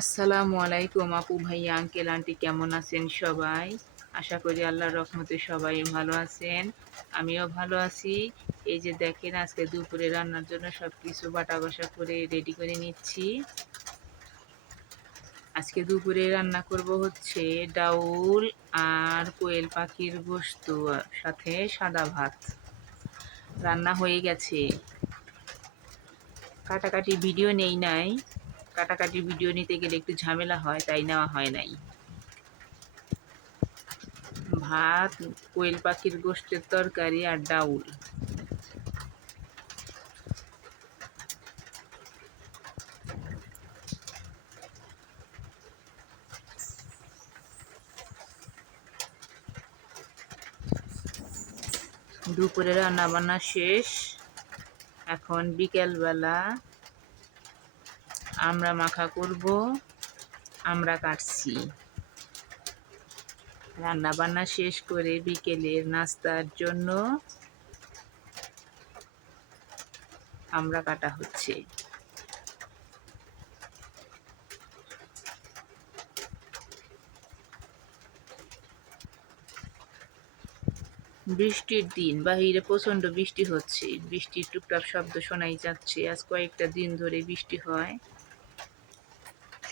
আসসালামু আলাইকুম আপু ভাইয়া আঙ্কেল আন্টি কেমন আছেন সবাই? আশা করি আল্লাহর রহমতে সবাই ভালো আছেন। আমিও ভালো আছি। এই যে দেখেন আজকে দুপুরে রান্নার জন্য সব কিছু বাটা বসা করে রেডি করে নিচ্ছি। আজকে দুপুরে রান্না করব হচ্ছে ডাউল আর কোয়েল পাখির গোশত, সাথে সাদা ভাত। রান্না হয়ে গেছে। কাটাকাটি ভিডিও নেই নাই, কাটাকাটি ভিডিও নিতে গেলে একটু ঝামেলা হয়, তাই নেওয়া হয় নাই। ভাত, কোয়েল পাখির গোশতের তরকারি আর ডাউল। দুপুরে রান্না বান্না শেষ। এখন বিকেলবেলা আমরা মাখা করব। আমরা কাটছি। রান্না বান্না শেষ করে বিকেলের নাস্তার জন্য আমরা কাটা হচ্ছে। বৃষ্টির দিন, বাহিরে প্রচন্ড বৃষ্টি হচ্ছে। বৃষ্টির টুপটাপ শব্দ শোনাই যাচ্ছে। আজ কয়েকটা দিন ধরে বৃষ্টি হয়।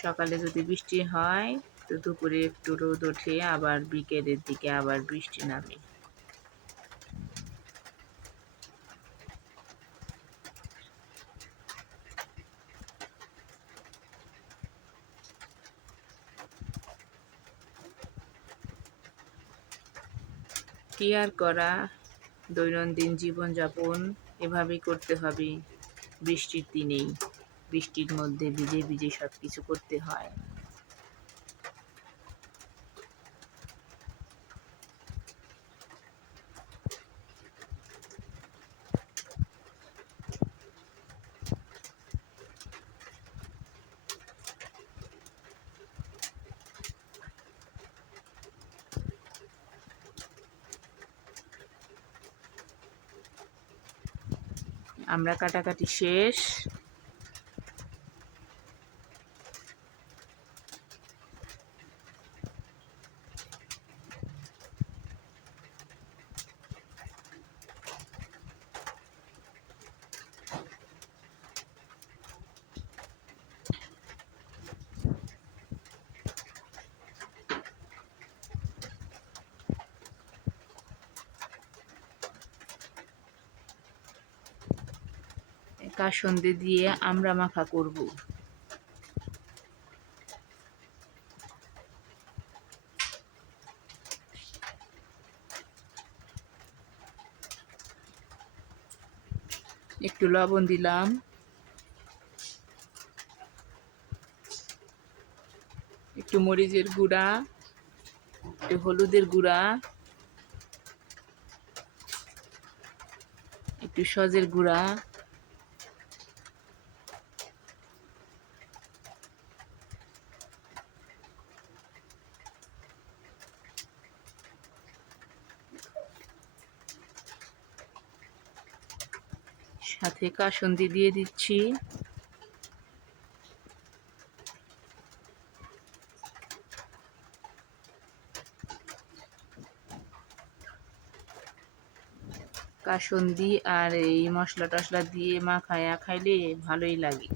সকালে যদি বৃষ্টি হয় তো দুপুরে একটু রোদ ওঠে, আবার বিকেলের দিকে আবার বৃষ্টি নামে। কি আর করা, দৈনন্দিন জীবনযাপন এভাবেই করতে হবে। বৃষ্টির দিনেই বৃষ্টির মধ্যে ভিজে ভিজে সব কিছু করতে হয়। আমরা কাটাকাটি শেষ। কাসুন্দি দিয়ে আমরা মাখা করব। একটু লবণ দিলাম, একটু মরিচের গুঁড়া, একটু হলুদের গুঁড়া, একটু সজের গুঁড়া, সাথে কাসুন্দি দিয়ে দিচ্ছি। কাসুন্দি আর এই মশলা টশলা দিয়ে মাখায়া খাইলে ভালোই লাগে।